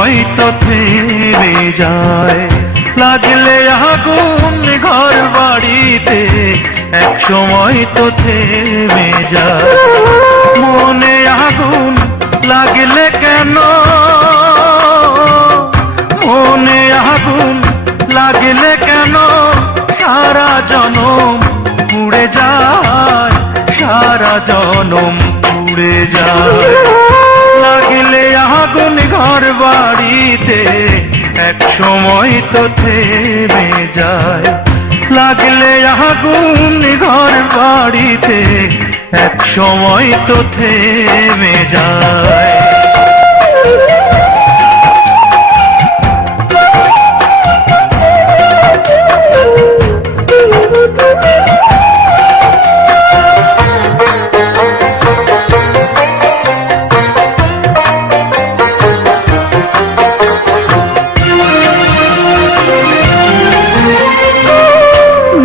সময় তো থেমে যায়। লাগলে আগুন ঘর বাড়িতে এক সময় তো থেমে যায়। মনে আগুন লাগলে কেন, মনে আগুন লাগলে কেন সারা জনম পুড়ে যায়, সারা জনম পুড়ে যায়। লাগলে আগুন ঘর বাড়িতে এক সময় তো থেমে যায়। লাগলে আগুন ঘর বাড়িতে এক সময় তো থেমে যায়।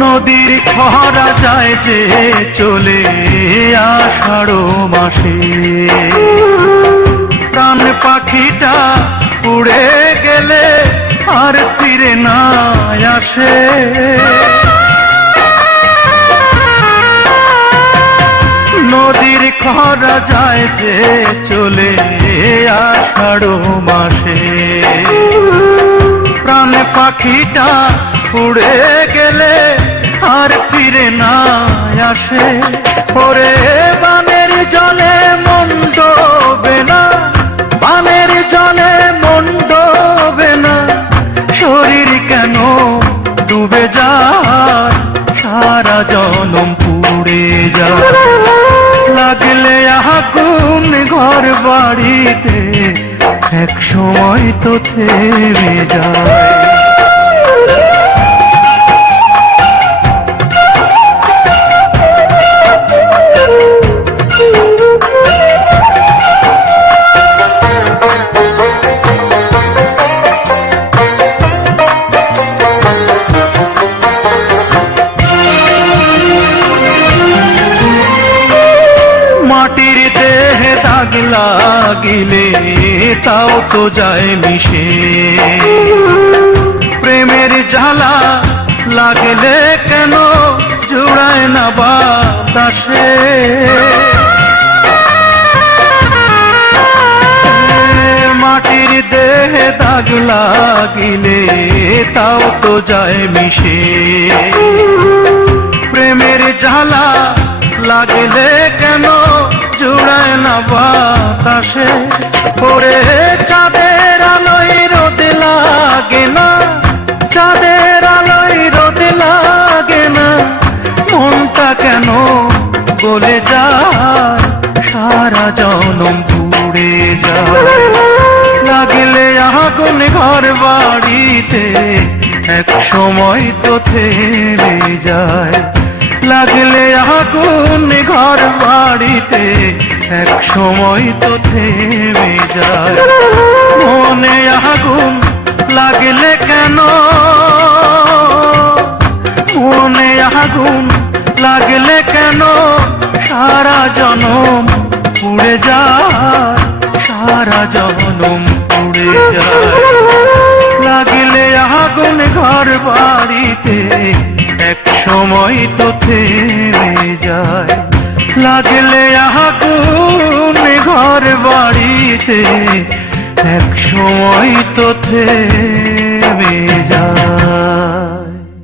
নদীর খরা যায় যে চলে আষাঢ় মাসে, প্রাণ পাখিটা উড়ে গেলে আর ফিরে না আসে। নদীর খরা যায় যে চলে আষাঢ় মাসে, প্রাণ পাখিটা উড়ে গেলে আর ফিরে না আসে। ওরে বানের জলে মন ডোবে না, বানের জলে মন ডোবে না, শরীর কেন ডুবে যায়, সারা জনম পুড়ে যায়। লাগলে আগুন ঘর বাড়িতে এক সময় তো থেমে যায়। মাটির দেহে দাগ লাগিলে তাও তো যায় মিশে, প্রেমের জ্বালা লাগলে কেন জুড়ায় না বাতাসে। মাটির দেহে দাগ লাগিলে তাও তো যায় মিশে, প্রেমের জ্বালা লাগলে কেন জুড়ায় না বাতাসে। ওরে চাঁদের আলোয় রোদ লাগে না, চাঁদের আলোয় রোদ লাগে না, মনটা কেন গলে যায়, সারা জনম পুড়ে যায়। লাগলে আগুন ঘর বাড়িতে এক সময় তো থেমে যায়। লাগলে আগুন ঘর বাড়িতে এক সময় তো থেমে যায়। মনে আগুন লাগলে কেন, মনে আগুন লাগলে কেন সারা জনম পুড়ে যায়, সারা জনম পুড়ে যায়। লাগলে আগুন ঘর বাড়িতে এক সময় তো থেমে যায়। লাগলে আগুন ঘর বাড়িতে এক সময় তো থেমে যায়।